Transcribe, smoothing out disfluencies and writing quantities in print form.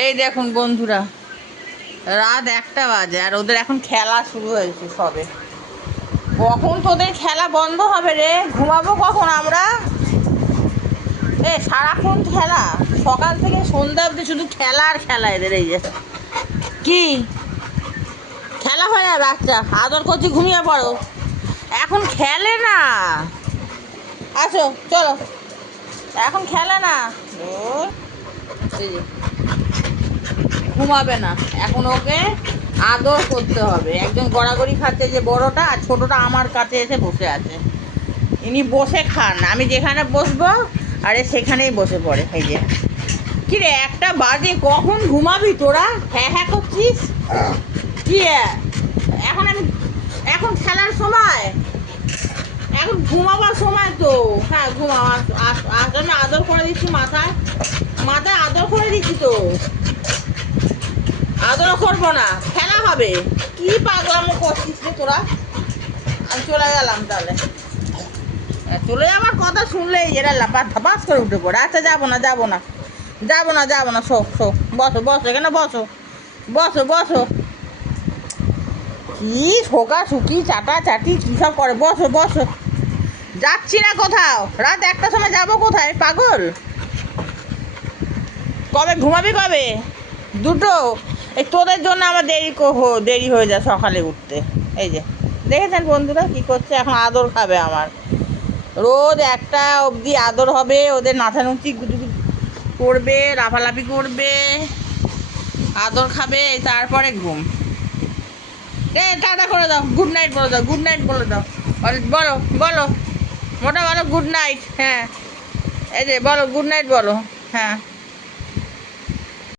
এই দেখুন বন্ধুরা, রাত 1টা বাজে আর ওদের এখন খেলা শুরু হয়েছে সবে। কখন তোদের খেলা বন্ধ হবে রে? ঘুমাবো কখন আমরা? সারাক্ষণ খেলা, সকাল থেকে সন্ধ্যা অবধি শুধু খেলা আর খেলা এদের। এই যে কি খেলা হয় না? বাচ্চা আদর করছি, ঘুমিয়ে পড়ো, এখন খেলে না। আসো চলো, এখন খেলে না। এই যে ঘুমাবে না, এখন ওকে আদর করতে হবে। একজন গড়াগড়ি খাচ্ছে, যে বড়টা, আর ছোটটা আমার কাছে এসে বসে আছে। ইনি বসে খান, আমি যেখানে বসবো আরে সেখানেই বসে পড়ে। এই যে কি রে, 1টা বাজে, কখন ঘুমাবি তোরা? হ্যাঁ হ্যাঁ করছিস কি? এখন খেলার সময়, এখন ঘুমাবার সময় তো। হ্যাঁ ঘুমাও, আমি আদর করে দিচ্ছি, মাথায় মাথায় আদর করে দিচ্ছি তো। আদর করবো না, খেলা হবে। কি পাগলামো করছিস রে তোরা? আমি চলে গেলাম তাহলে। চলে যাওয়ার কথা শুনলেই এরা লাপাত ধাপাস করে উঠে পড়ে। আচ্ছা যাবো না যাবো না যাবো না যাবো না, শো শো, বসো বসো, এখানে বসো বসো বসো। কি শোকা শুকি চাটা চাটি কী সব করে, বসো বসো। যাচ্ছি না কোথাও, রাত 1টার সময় যাবো কোথায় পাগল? কবে ঘুমাবি কবে? 2টো? এই তোদের জন্য আমার দেরি হয়ে যায় সকালে উঠতে। এই যে দেখেছেন বন্ধুরা কী করছে, এখন আদর খাবে আমার। রোজ 1টা অবধি আদর হবে, ওদের নাচানুচি গুজুগুজু করবে, লাফালাফি করবে, আদর খাবে, তারপরে ঘুম। টাটা করে দাও, গুড নাইট বলে দাও, গুড নাইট বলে দাও। বলো বলো, মোটা বলো গুড নাইট। হ্যাঁ এই যে বলো গুড নাইট বলো। হ্যাঁ।